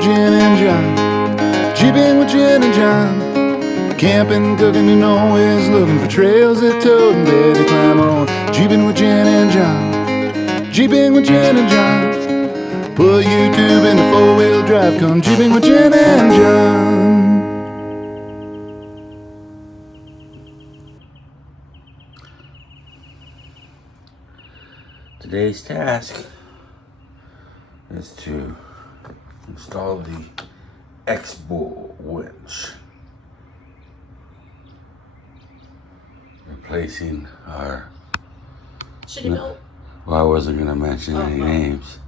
with Jen and John. Jeeping with Jen and John. Camping, cooking, and always looking for trails that toad and bear to climb on. Jeeping with Jen and John. Jeeping with Jen and John. Put YouTube in the four-wheel drive. Come jeeping with Jen and John. Today's task is to install the X-Bull winch, replacing our shitty belt. Well, I wasn't going to mention any names,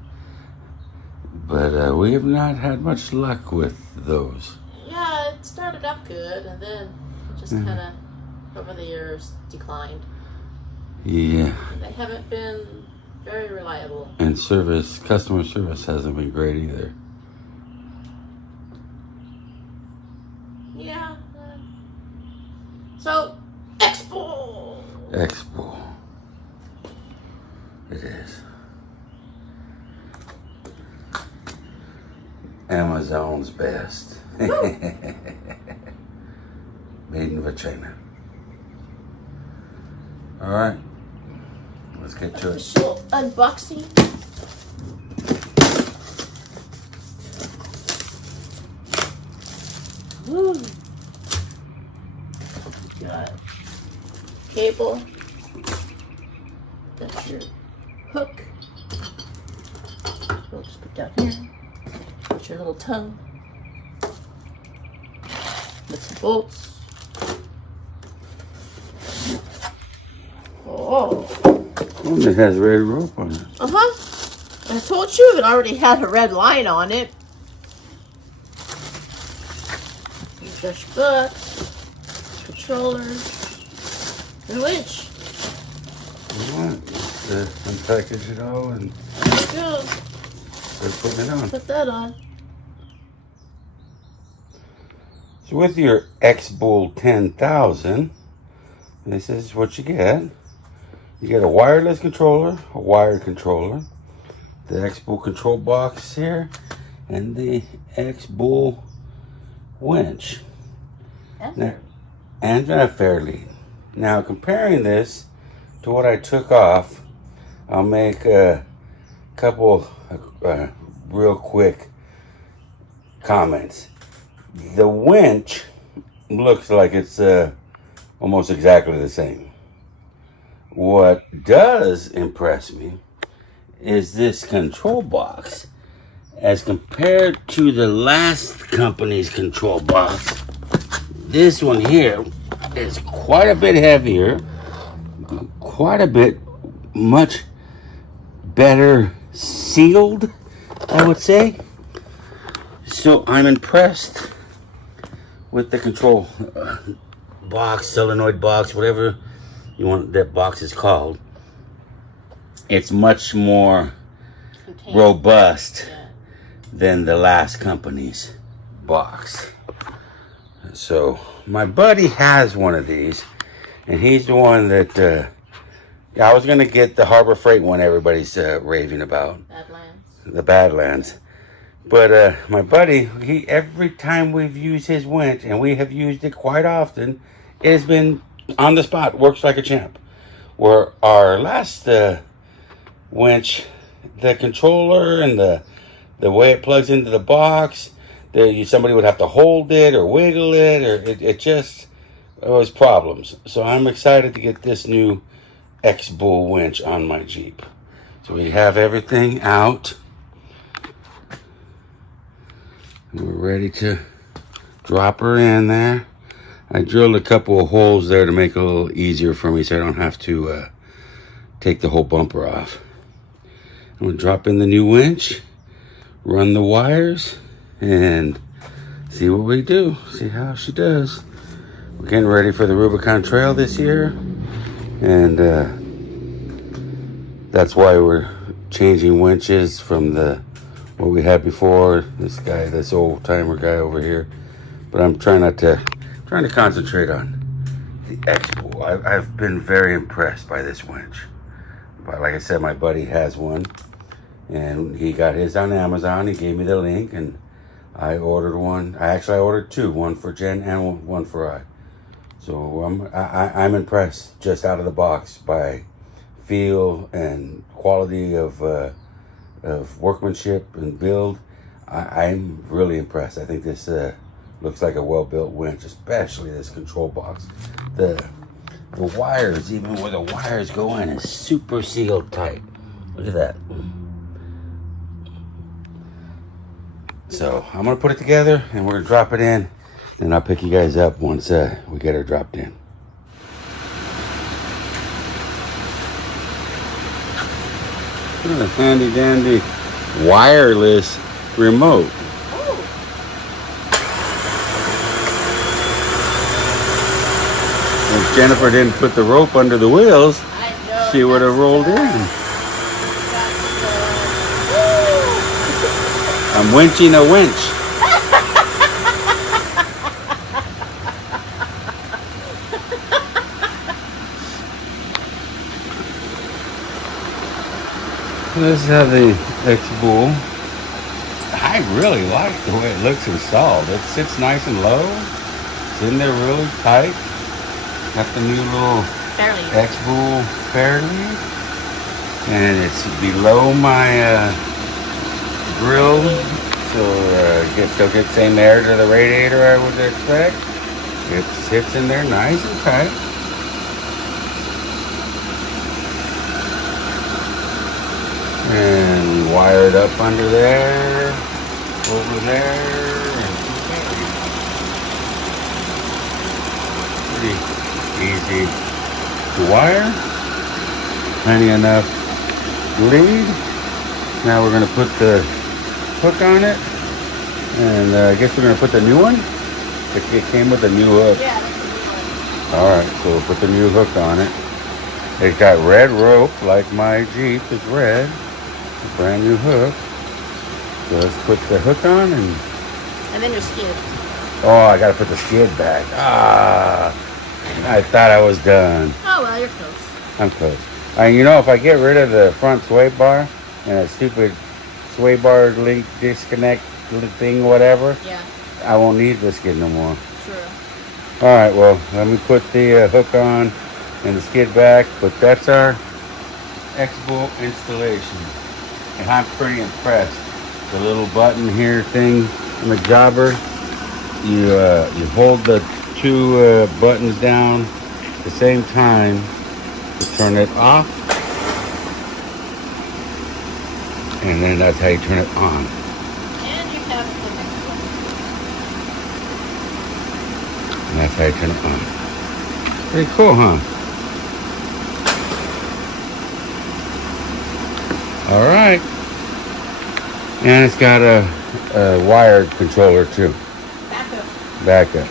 but we have not had much luck with those. Yeah, it started out good, and then it just kind of over the years declined. Yeah. And they haven't been very reliable. And customer service hasn't been great either. Yeah. So, X-Bull. X-Bull. It is. Amazon's best. Made in China. All right. Let's get to it. Official unboxing. Woo. Got cable. That's your hook. We'll just put down here. Put your little tongue. With some bolts. Oh. Oh, it has red rope on it. I told you it already had a red line on it. Fresh butts, controllers, and winch. All right, let's unpackage it all and There you go. start putting it on. Put that on. So with your X-Bull 10,000, this is what you get. You get a wireless controller, a wired controller, the X-Bull control box here, and the X-Bull winch. And a fair lead. Now, comparing this to what I took off, I'll make a couple real quick comments. The winch looks like it's almost exactly the same. What does impress me is this control box. As compared to the last company's control box, this one here is quite a bit heavier, quite a bit much better sealed, I would say. So I'm impressed with the control box, solenoid box, whatever you want that box is called. It's much more robust than the last company's box. So my buddy has one of these, and he's the one that I was gonna get the Harbor Freight one everybody's raving about. Badlands. The Badlands. But my buddy, every time we've used his winch, and we have used it quite often, it has been on the spot, works like a champ. Where our last winch, the controller and the way it plugs into the box, somebody would have to hold it or wiggle it, or it was problems. So I'm excited to get this new X-Bull winch on my Jeep. So we have everything out. We're ready to drop her in there. I drilled a couple of holes there to make it a little easier for me so I don't have to take the whole bumper off. I'm going to drop in the new winch, run the wires, and see what we do. See how she does. We're getting ready for the Rubicon Trail this year, and that's why we're changing winches from what we had before. This old timer guy over here. But I'm trying to concentrate on the X-Bull. I've been very impressed by this winch. But like I said, my buddy has one, and he got his on Amazon. He gave me the link, and I ordered one. I ordered two, one for Jen and one for I. So I'm impressed just out of the box by feel and quality of workmanship and build. I'm really impressed. I think this looks like a well-built winch, especially this control box. The wires, even where the wires go in, is super sealed tight. Look at that. So I'm gonna put it together and we're gonna drop it in, and I'll pick you guys up once we get her dropped in. Look at a handy dandy wireless remote. If Jennifer didn't put the rope under the wheels, she would have rolled in. I'm winching a winch. This is how the X-Bull. I really like the way it looks installed. It sits nice and low. It's in there really tight. Got the new little X-Bull fairly. And it's below my grill. So still get same air to the radiator I would expect. It sits in there nice and tight. And wired up under there, over there, and pretty easy to wire. Plenty enough lead. Now we're going to put the hook on it, and I guess we're going to put the new one. It came with a new hook. Yeah, that's the new one. All right, so we'll put the new hook on it. It's got red rope, like my Jeep is red. A brand new hook. So let's put the hook on and then your skid. oh, I gotta put the skid back. I thought I was done. Oh well, you're close. I'm close. You know, if I get rid of the front sway bar and a stupid sway bar link disconnect thing, whatever, Yeah, I won't need the skid no more. true. All right, well, let me put the hook on and the skid back, but that's our X-Bull installation. And I'm pretty impressed. The little button here thing on the jobber, you hold the two buttons down at the same time to turn it off, and then that's how you turn it on. And you have the next one. And that's how you turn it on. Pretty cool, huh? All right. And it's got a wired controller too. Backup.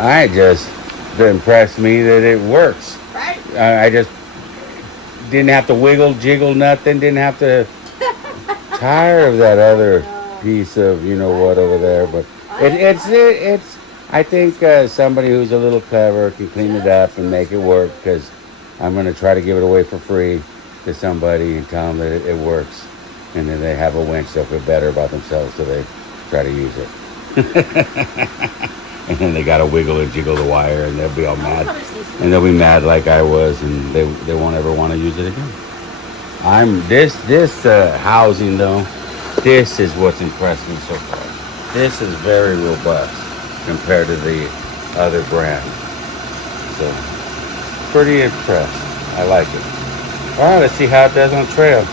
It impressed me that it works. Right? I just didn't have to wiggle, jiggle, nothing. Didn't have to tire of that other piece of you know what over there. But it's. I think somebody who's a little clever can clean it up and make it work. Because I'm going to try to give it away for free to somebody and tell them that it works. And then they have a winch, they'll feel better about themselves, so they try to use it. And then they gotta wiggle and jiggle the wire, and they'll be all mad. And they'll be mad like I was, and they won't ever want to use it again. This housing though, this is what's impressed me so far. This is very robust compared to the other brand. So, pretty impressed. I like it. All right, let's see how it does on trail.